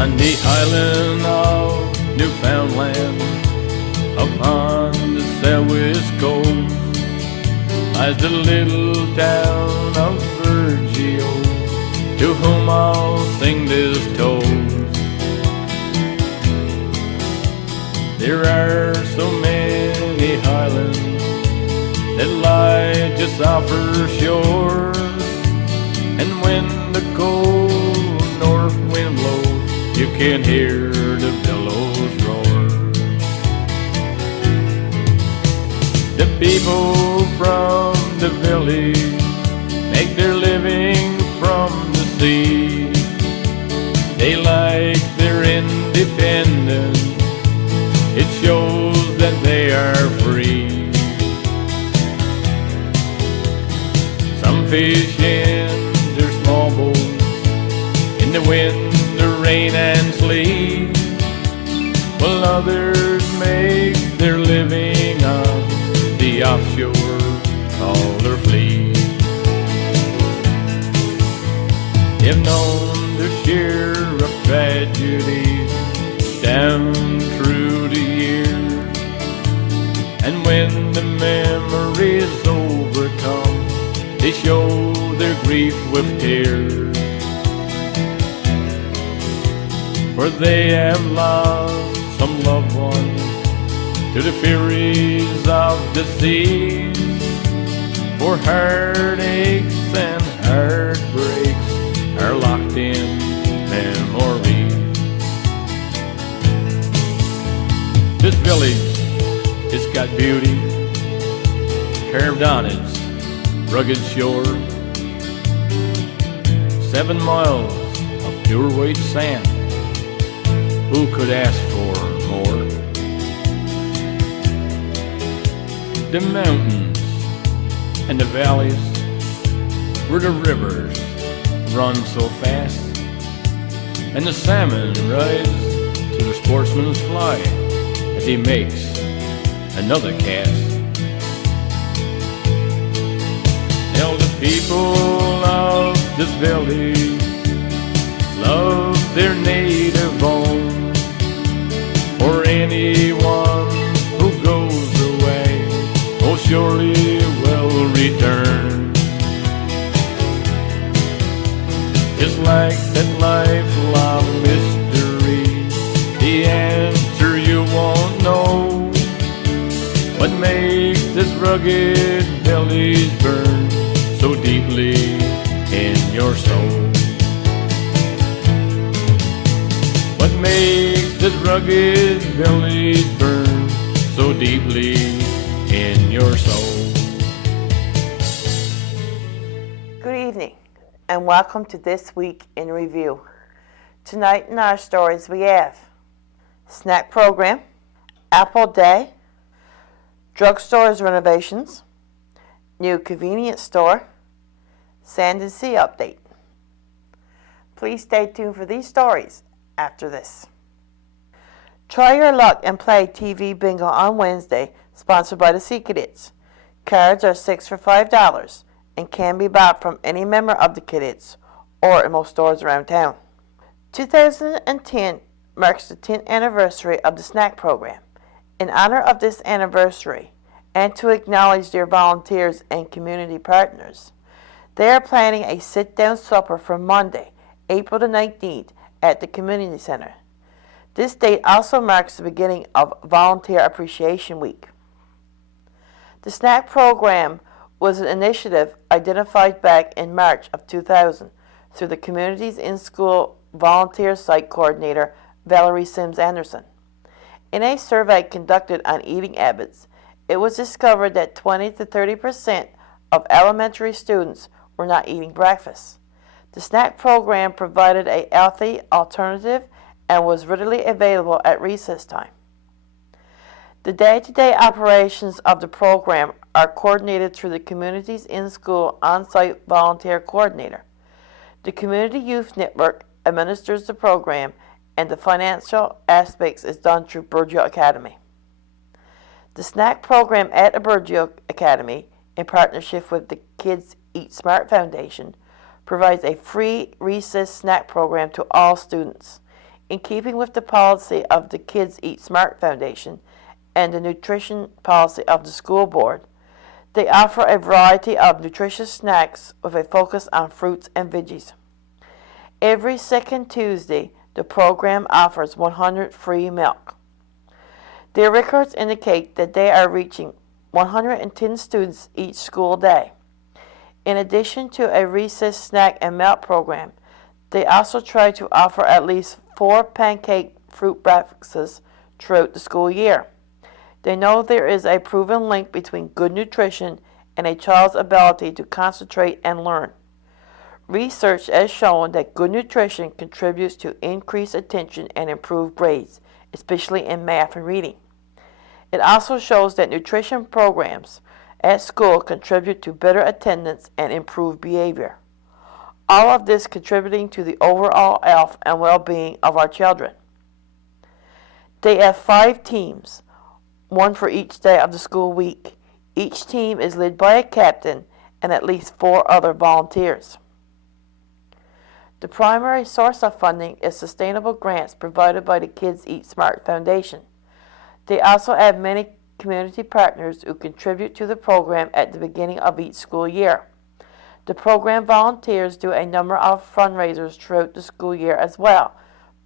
On the island of Newfoundland, upon the southwest coast, lies the little town of Burgeo, to whom I'll sing this toast. There are so many highlands that lie just off her shore, and when the cold north wind blows, you can hear the billows roar. The people from the village make their living from the sea. They like their independence. It shows that they are free. Some fish in their small boats in the wind, the rain and sleet, while others make their living on the offshore trawler fleet. They've known their share of tragedies down through the years, and when the memories overcome, they show their grief with tears. For they have lost some loved ones to the furies of the seas, for heartaches and heartbreaks are locked in memories. This village has got beauty carved on its rugged shore. 7 miles of pure white sand. Who could ask for more? The mountains and the valleys where the rivers run so fast, and the salmon rise to the sportsman's fly as he makes another cast. Now the people of this village love their native home. For anyone who goes away, oh surely will return. Just like that lifelong mystery, the answer you won't know. What makes this rugged village burn so deeply in your soul? What makes this rugged village burn so deeply in your soul? Good evening, and welcome to This Week in Review. Tonight in our stories we have Snack Program, Apple Day, Drugstores Renovations, New Convenience Store, Sand and Sea Update. Please stay tuned for these stories after this. Try your luck and play TV Bingo on Wednesday, sponsored by the Sea Cadets. Cards are 6 for $5 and can be bought from any member of the Cadets or in most stores around town. 2010 marks the 10th anniversary of the Snack Program. In honor of this anniversary and to acknowledge their volunteers and community partners, they are planning a sit-down supper for Monday, April the 19th at the Community Center. This date also marks the beginning of Volunteer Appreciation Week. The Snack Program was an initiative identified back in March of 2000 through the Communities in School Volunteer Site Coordinator Valerie Sims Anderson. In a survey conducted on eating habits, it was discovered that 20 to 30% of elementary students were not eating breakfast. The Snack Program provided a healthy alternative and was readily available at recess time. The day-to-day operations of the program are coordinated through the Communities in School on-site volunteer coordinator. The Community Youth Network administers the program, and the financial aspects is done through Burgeo Academy. The Snack Program at the Burgeo Academy, in partnership with the Kids Eat Smart Foundation, provides a free recess snack program to all students. In keeping with the policy of the Kids Eat Smart Foundation and the nutrition policy of the school board, they offer a variety of nutritious snacks with a focus on fruits and veggies. Every second Tuesday, the program offers 100 free milk. Their records indicate that they are reaching 110 students each school day. In addition to a recess snack and milk program, they also try to offer at least 4 pancake fruit breakfasts throughout the school year. They know there is a proven link between good nutrition and a child's ability to concentrate and learn. Research has shown that good nutrition contributes to increased attention and improved grades, especially in math and reading. It also shows that nutrition programs at school contribute to better attendance and improved behavior. All of this contributing to the overall health and well-being of our children. They have 5 teams, 1 for each day of the school week. Each team is led by a captain and at least 4 other volunteers. The primary source of funding is sustainable grants provided by the Kids Eat Smart Foundation. They also have many community partners who contribute to the program at the beginning of each school year. The program volunteers do a number of fundraisers throughout the school year as well.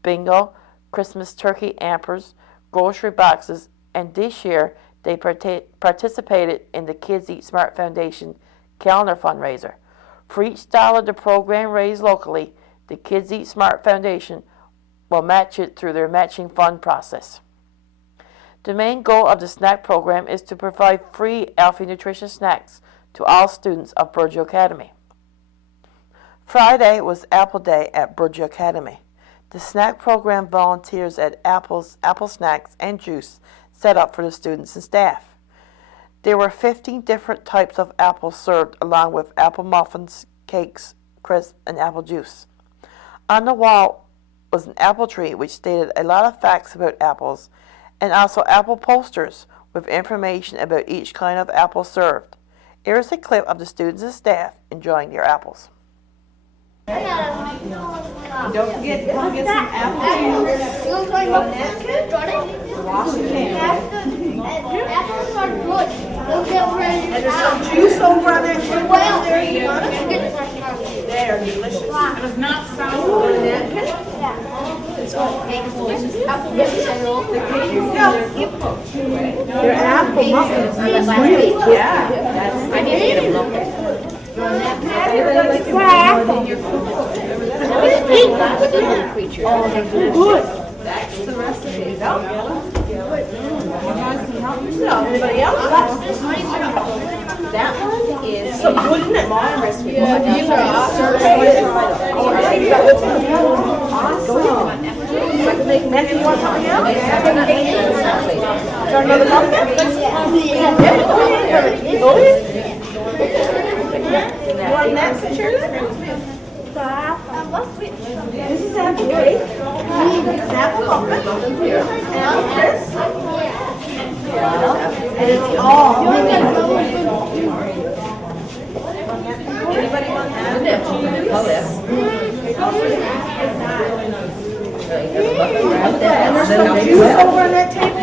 Bingo, Christmas turkey hampers, grocery boxes, and this year they participated in the Kids Eat Smart Foundation calendar fundraiser. For each dollar the program raised locally, the Kids Eat Smart Foundation will match it through their matching fund process. The main goal of the snack program is to provide free healthy nutritious snacks to all students of Burgeo Academy. Friday was Apple Day at Burgeo Academy. The snack program volunteers at apple snacks and juice set up for the students and staff. There were 15 different types of apples served along with apple muffins, cakes, crisps, and apple juice. On the wall was an apple tree which stated a lot of facts about apples and also apple posters with information about each kind of apple served. Here is a clip of the students and staff enjoying their apples. Don't forget to come get some apple juice. Wash your hands. Apples are good. And there's some juice over on that table there. You want it? They are delicious. It was not sour on that. It's all delicious. They're apple muffins. Really? Yeah. I need to get them local. Oh, they're good. That's the recipe. Anybody else? That one is so good, isn't it? My recipe. These are awesome. I can make messy one something else. Try another muffin? You want that, Shirley? This is apple cake. It's apple muffin. And this. And it's all. Anybody want that? And there's some juice over on that table.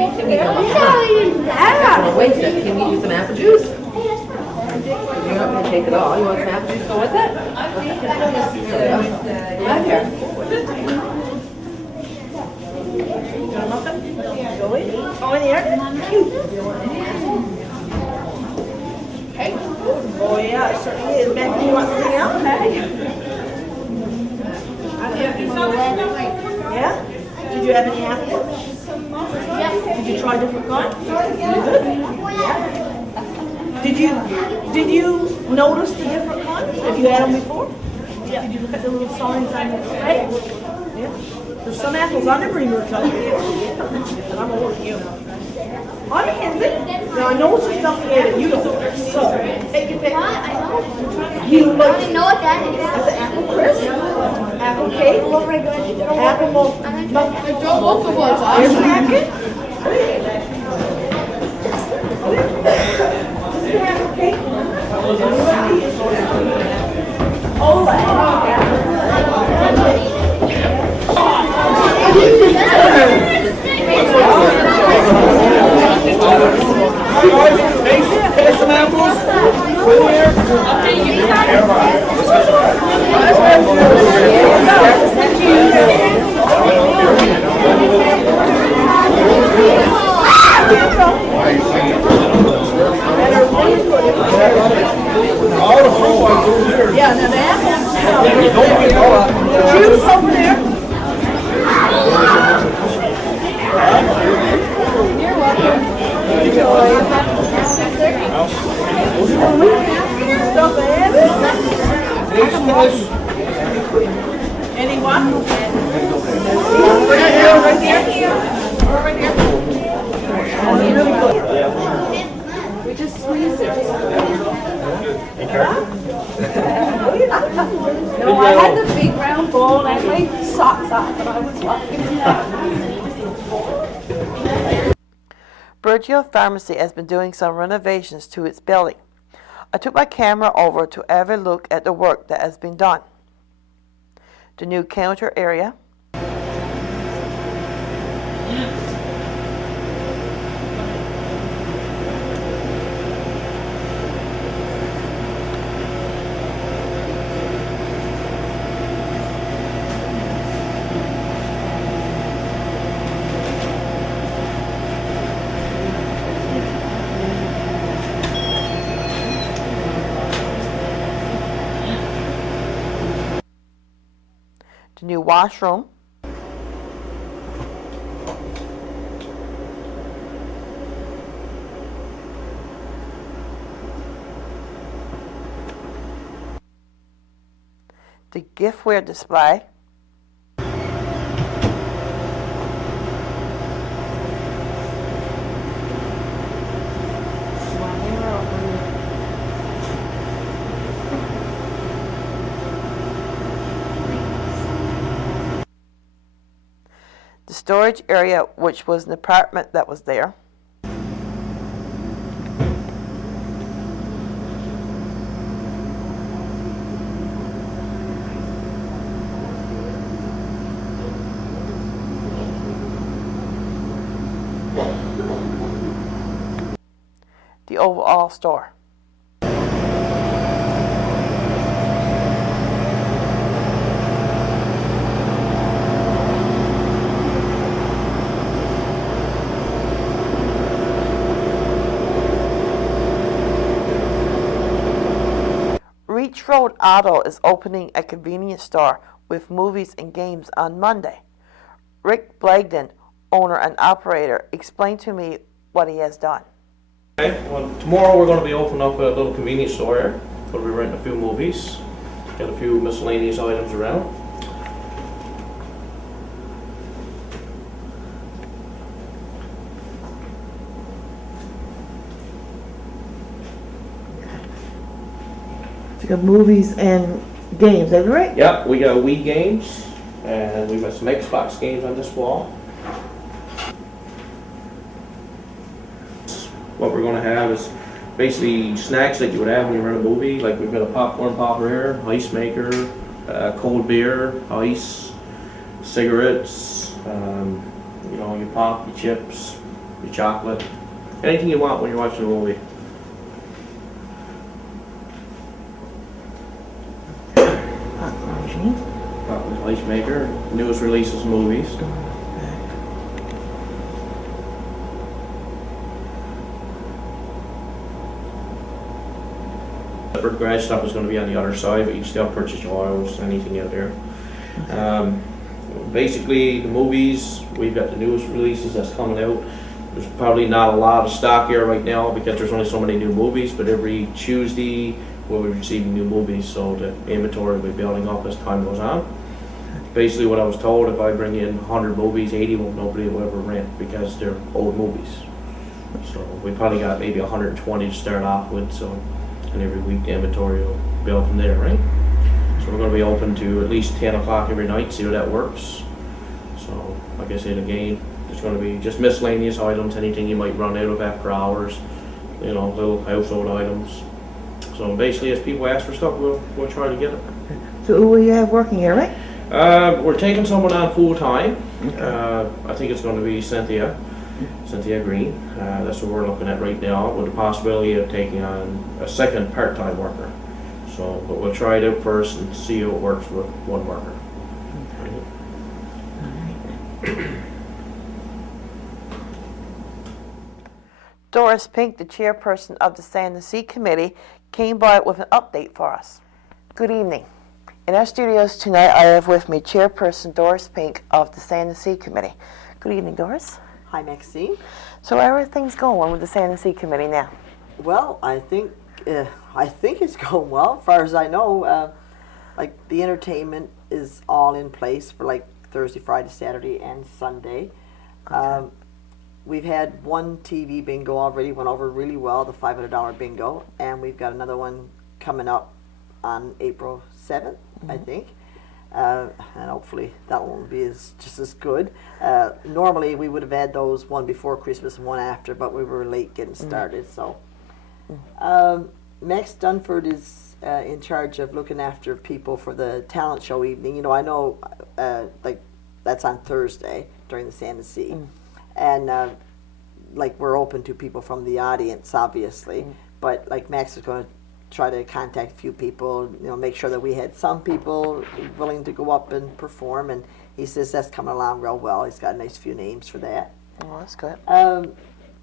Wait a second, can we use some apple juice? You don't want to take it all. You want some apple juice to go with it? Right here. Go in. Oh, in here? Okay. Oh, yeah, it certainly is. Becky, you want something else? Yeah? Did you have any apples? Did you try different kinds? Did you notice the different ones? Have you had them before? Yeah. Did you look at the little signs on the tray? Yeah. There's some apples I never even heard of. And I'm older than you. I'm Mackenzie. Now I know some stuff here that you don't. So, take your pick. I know. You I like didn't know what that is. that's an apple crisp, apple cake, apple muffin. Both of us. Here's a napkin. Oh, socks off, and I was like, Burgeo Pharmacy has been doing some renovations to its building. I took my camera over to have a look at the work that has been done. The new counter area, the new washroom, the giftware display, the storage area, which was an apartment that was there, the overall store. Reach Road Auto is opening a convenience store with movies and games on Monday. Rick Blagden, owner and operator, explained to me what he has done. Okay, well, tomorrow we're going to be opening up a little convenience store here. We'll be renting a few movies, get a few miscellaneous items around. you got movies and games, is that right? Yep, we got Wii games, and we've got some Xbox games on this wall. What we're going to have is basically snacks that you would have when you rent a movie. Like we've got a popcorn popper here, ice maker, cold beer, ice, cigarettes, you know, your pop, your chips, your chocolate, anything you want when you're watching a movie. Popcorn machine. Popcorn ice maker, newest releases movies. The garage stuff is going to be on the other side, but you still purchase your oils, anything out there. Basically, the movies, we've got the newest releases that's coming out. There's probably not a lot of stock here right now because there's only so many new movies, but every Tuesday we'll be receiving new movies, so the inventory will be building up as time goes on. Basically what I was told, if I bring in 100 movies, 80 nobody will ever rent because they're old movies. So we probably got maybe 120 to start off with, so, and every week the inventory will build from there, right? So we're going to be open to at least 10 o'clock every night, see how that works. So like I said again, it's going to be just miscellaneous items, anything you might run out of after hours, you know, little household items. So basically, as people ask for stuff, we'll try to get it. So who will you have working here, right? We're taking someone on full time. I think it's going to be Cynthia Green. That's what we're looking at right now, with the possibility of taking on a second part-time worker. So, but we'll try it out first and see how it works with one worker. Doris Pink, the chairperson of the Sand and Sea Committee, came by with an update for us. Good evening. In our studios tonight, I have with me Chairperson Doris Pink of the Sand and Sea Committee. Good evening, Doris. Hi, Maxine. So how are things going with the Sand and Sea Committee now? Well, I think it's going well. As far as I know, like the entertainment is all in place for like Thursday, Friday, Saturday, and Sunday. Okay. We've had one TV bingo already, went over really well, the $500 bingo, and we've got another one coming up on April 7th, I think. and hopefully that one will be just as good. Normally we would have had those one before Christmas and one after, but we were late getting started. So Max Dunford is in charge of looking after people for the talent show evening. You know, I know like that's on Thursday during the Santa Sea, and like we're open to people from the audience, obviously, but like Max is going to try to contact a few people, you know, make sure that we had some people willing to go up and perform, and he says that's coming along real well. He's got a nice few names for that. Oh, that's good.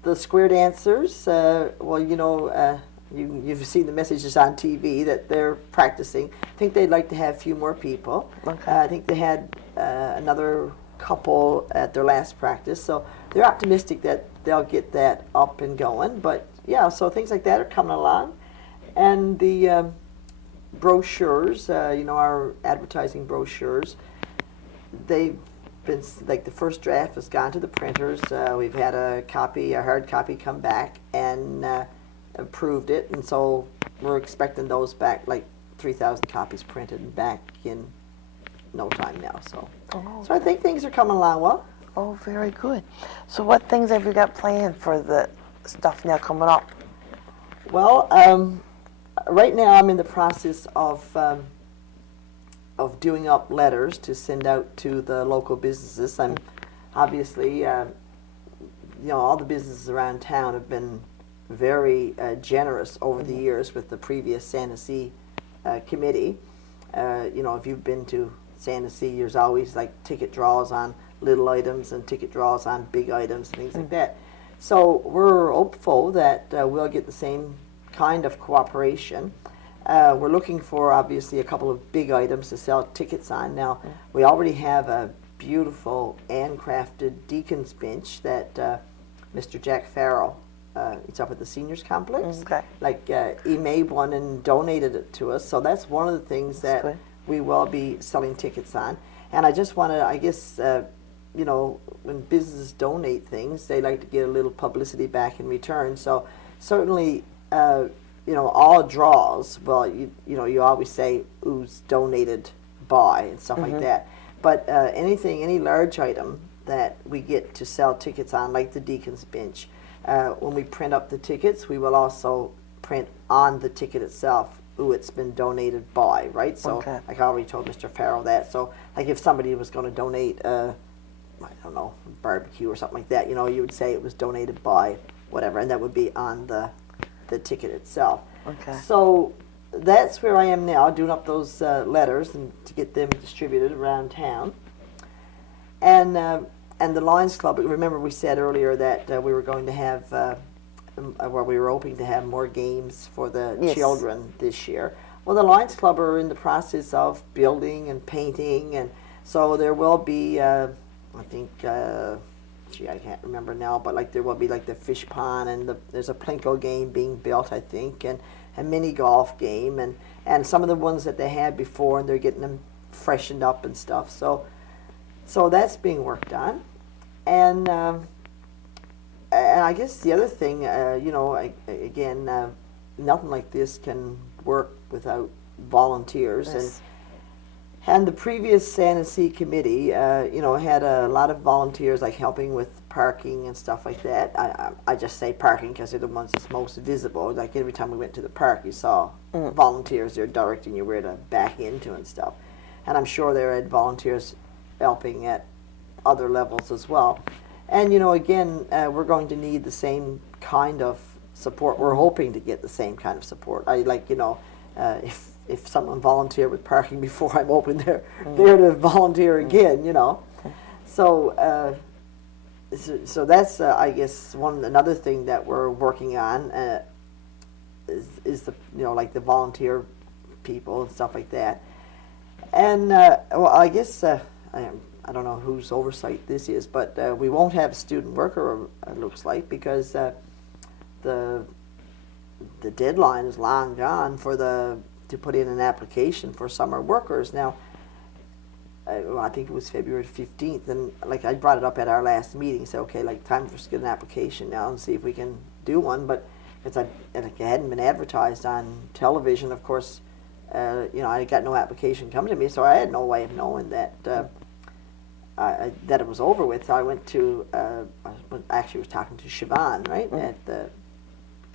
The square dancers, well, you know, you've seen the messages on TV that they're practicing. I think they'd like to have a few more people. Okay. I think they had another couple at their last practice, so they're optimistic that they'll get that up and going. But yeah, so things like that are coming along. And the brochures, you know, our advertising brochures, they've been, like the first draft has gone to the printers. We've had a hard copy come back and approved it, and so we're expecting those back, like 3,000 copies printed and back in no time now. So, so I think things are coming along well. Oh, very good. So what things have you got planned for the stuff now coming up? Well, right now I'm in the process of doing up letters to send out to the local businesses. I'm obviously, you know, all the businesses around town have been very generous over the years with the previous Santa Sea committee. You know, if you've been to Santa Sea, there's always like ticket draws on little items and ticket draws on big items and things like that. So we're hopeful that we'll get the same kind of cooperation. We're looking for obviously a couple of big items to sell tickets on. Now, we already have a beautiful handcrafted Deacon's bench that Mr. Jack Farrell, it's up at the Seniors Complex. Okay. Like he made one and donated it to us. So that's one of the things that good. we will be selling tickets on. And I just want to, I guess, you know, when businesses donate things, they like to get a little publicity back in return. So certainly, you know, all draws, well, you know, you always say who's donated by and stuff like that. But anything, any large item that we get to sell tickets on, like the Deacon's Bench, when we print up the tickets, we will also print on the ticket itself who it's been donated by, right? So, like I already told Mr. Farrell that. So, like if somebody was going to donate, I don't know, barbecue or something like that, you know, you would say it was donated by whatever, and that would be on the ticket itself. Okay. So that's where I am now, doing up those letters and to get them distributed around town. And the Lions Club, remember we said earlier that we were going to have, well, we were hoping to have more games for the children this year. Well, the Lions Club are in the process of building and painting, and so there will be, I think, gee, I can't remember now, but like there will be like the fish pond, and there's a Plinko game being built, I think, and a mini golf game, and some of the ones that they had before, and they're getting them freshened up and stuff. So that's being worked on, and I guess the other thing, you know, again, nothing like this can work without volunteers. And the previous Santa Sea committee, you know, had a lot of volunteers, like helping with parking and stuff like that. I just say parking because they're the ones that's most visible. Like every time we went to the park, you saw volunteers there directing you where to back into and stuff. And I'm sure there had volunteers helping at other levels as well. And, you know, again, we're going to need the same kind of support. We're hoping to get the same kind of support. You know, if someone volunteered with parking before, I'm hoping they're there to volunteer again, you know. So so that's, I guess, another thing that we're working on is the, you know, like the volunteer people and stuff like that. And, well, I guess, I don't know whose oversight this is, but we won't have a student worker, it looks like, because the deadline is long gone for to put in an application for summer workers. Now, I think it was February 15th, and like I brought it up at our last meeting, so okay, like time for us to get an application now and see if we can do one, but it's I hadn't been advertised on television. Of course, I got no application coming to me, so I had no way of knowing that that it was over with. So I went to, actually was talking to Siobhan, right, at the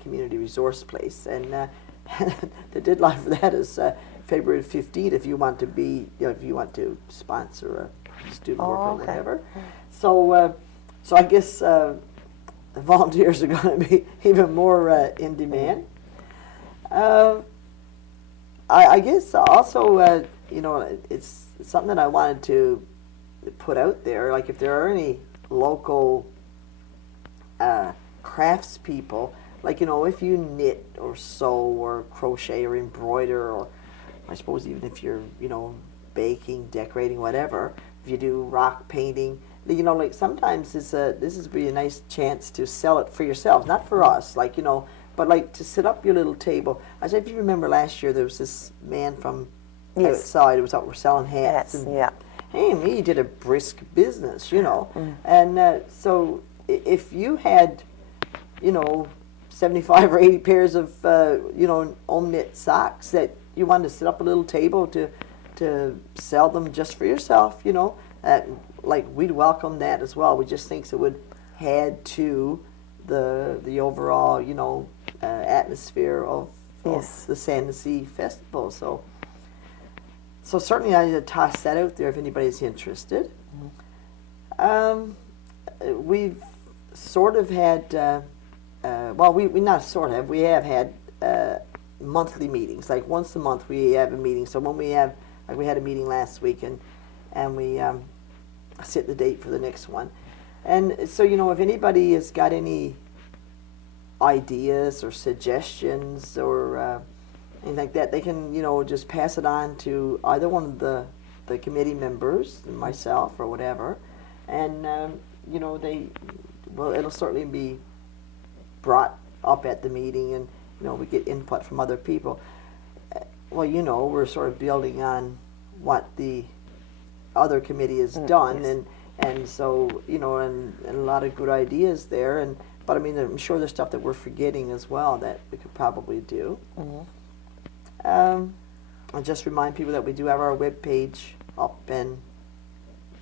community resource place, and the deadline for that is February 15th if you want to be, if you want to sponsor a student worker or whatever. So, so I guess the volunteers are going to be even more in demand. I guess also, it's something that I wanted to put out there. Like, if there are any local crafts people, like, if you knit or sew or crochet or embroider, or I suppose even if you're, baking, decorating, whatever, if you do rock painting, like sometimes this would be a nice chance to sell it for yourselves, not for us, like, but like to set up your little table. I said, if you remember last year, there was this man from outside who was out selling hats. And, hey, he did a brisk business, And so if you had, 75 or 80 pairs of, own knit socks that you wanted to set up a little table to sell them just for yourself, like, we'd welcome that as well. We just think it would add to the overall, atmosphere of the Sand and Sea Festival. So certainly I toss that out there if anybody's interested. We've sort of had, we not sort of, we have had monthly meetings. Like once a month we have a meeting. So when we have, like we had a meeting last week and we set the date for the next one. And so, if anybody has got any ideas or suggestions or anything like that, they can, just pass it on to either one of the committee members, myself or whatever, and, it'll certainly be brought up at the meeting, and, we get input from other people. Well, we're sort of building on what the other committee has done, and so, and a lot of good ideas there, but I mean, I'm sure there's stuff that we're forgetting as well that we could probably do. I'll just remind people that we do have our webpage up and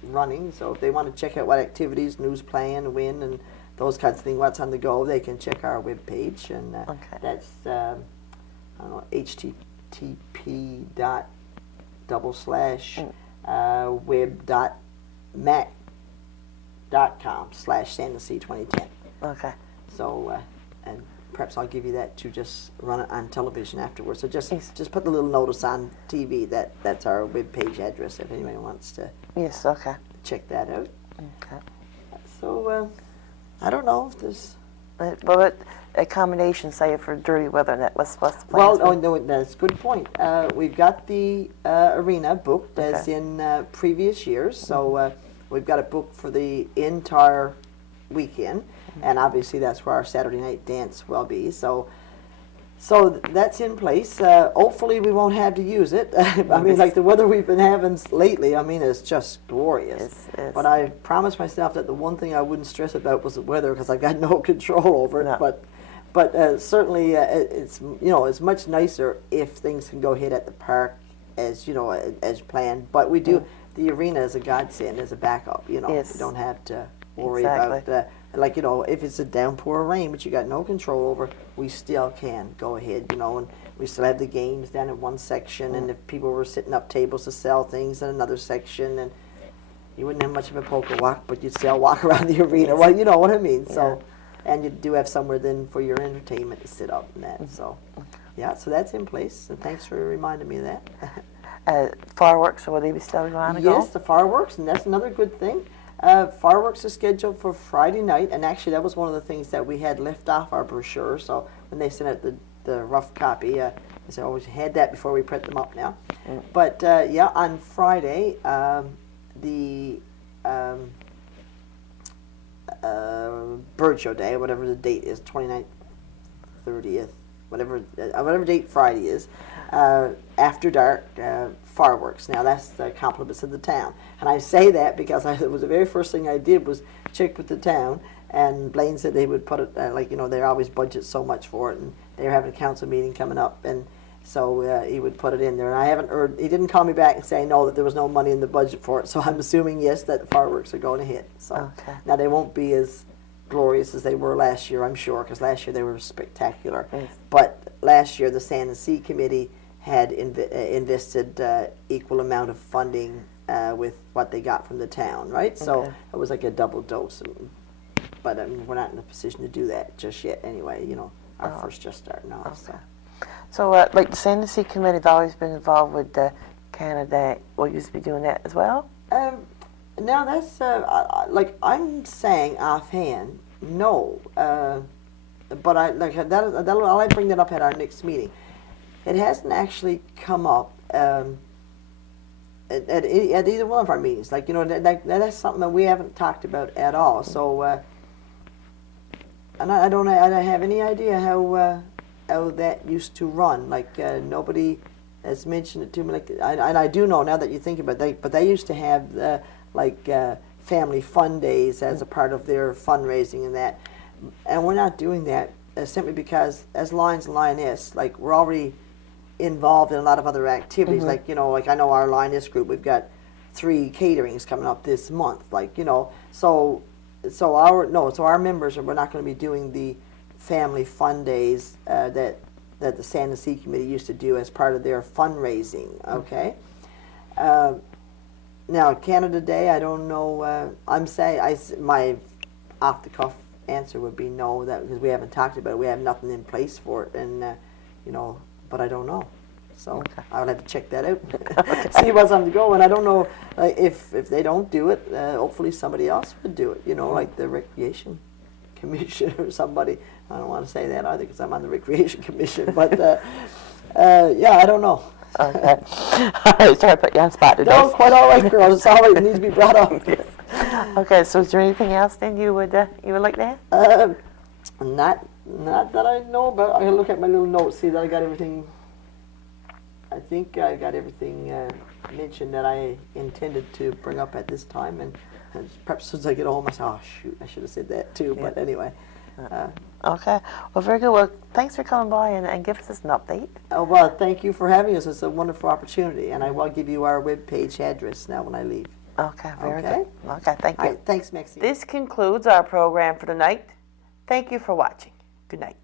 running, so if they want to check out what activities, news plan, when, and those kinds of things, what's on the go, they can check our webpage, and that's http://web.mac.com/SandandSea2010. Okay. So, and perhaps I'll give you that to just run it on television afterwards. So just put the little notice on TV that's our webpage address if anybody wants to. Yes. Okay. Check that out. Okay. So, I don't know if there's. But accommodations, say, for dirty weather, that was supposed to. Well, no, that's a good point. We've got the arena booked as in previous years, so we've got it booked for the entire weekend, and obviously that's where our Saturday night dance will be. So that's in place. Hopefully we won't have to use it. I mean, like the weather we've been having lately, I mean, it's just glorious. But I promised myself that the one thing I wouldn't stress about was the weather, because I got no control over it. No. But certainly it's it's much nicer if things can go ahead at the park as as planned. But we do the arena is a godsend as a backup. You don't have to worry about like if it's a downpour or rain, but you got no control over, we still can go ahead, and we still have the games down in one section, and if people were setting up tables to sell things in another section, and you wouldn't have much of a poker walk, but you'd still walk around the arena. Well, you know what I mean. So, and you do have somewhere then for your entertainment to sit up and that. So, yeah, so that's in place, and thanks for reminding me of that. Fireworks, will they be still going to go? Yes, the fireworks, and that's another good thing. Fireworks are scheduled for Friday night, and actually that was one of the things that we had left off our brochure. So when they sent out the rough copy, I said, we had that before we print them up now. But on Friday, the Burgeo Day, whatever the date is, 29th, 30th, whatever date Friday is, after dark, fireworks. Now that's the compliments of the town, and I say that because it was the very first thing I did was check with the town, and Blaine said they would put it they always budget so much for it, and they were having a council meeting coming up, and So he would put it in there, and I haven't heard. He didn't call me back and say no, that there was no money in the budget for it. So I'm assuming yes, that the fireworks are going to hit. So Okay. now they won't be as glorious as they were last year, I'm sure, because last year they were spectacular. Yes. But last year the Sand and Sea Committee had invested equal amount of funding with what they got from the town, right? So Okay. it was like a double dose. But I mean, we're not in a position to do that just yet. Anyway, you know, our first just starting off. So. So, like the Sand and Sea Committee's always been involved with Canada. We used to be doing that as well. Now that's like I'm saying offhand, no. But I like I'll bring that up at our next meeting. It hasn't actually come up at either one of our meetings. Like, you know, that's something that we haven't talked about at all. So, and I don't have any idea how that used to run. Like, nobody has mentioned it to me. Like, and I do know now that you think about it, but they used to have family fun days as a part of their fundraising and that. And we're not doing that simply because as Lions and Lioness, like, we're already involved in a lot of other activities. Like, you know, like I know our Lioness group, we've got 3 caterings coming up this month. Like, you know, so our members we're not going to be doing the family fun days that the Sand and Sea Committee used to do as part of their fundraising. Okay. Now, Canada Day, I don't know. I'm saying my off-the-cuff answer would be no, that because we haven't talked about it. We have nothing in place for it, and you know, but I don't know. So I would have to check that out, see what's on the go. And I don't know if they don't do it. Hopefully, somebody else would do it. You know, like the Recreation Commission or somebody. I don't want to say that either because I'm on the Recreation Commission. But yeah, I don't know. Okay. All right, sorry I put you on the spot today. No, quite all right, girls. It's all right. It needs to be brought up. Okay, so is there anything else then you would like to add? Not that I know about. I gotta look at my little notes, see that I got everything. I think I got everything mentioned that I intended to bring up at this time, and perhaps as soon as I get home, I say, "Oh shoot, I should have said that too." Yeah. But anyway. Okay. Well, very good. Well, thanks for coming by and giving us an update. Oh, well, thank you for having us. It's a wonderful opportunity, and I will give you our webpage address now when I leave. Okay, very good. Okay, thank you. All right, thanks, Maxine. This concludes our program for tonight. Thank you for watching. Good night.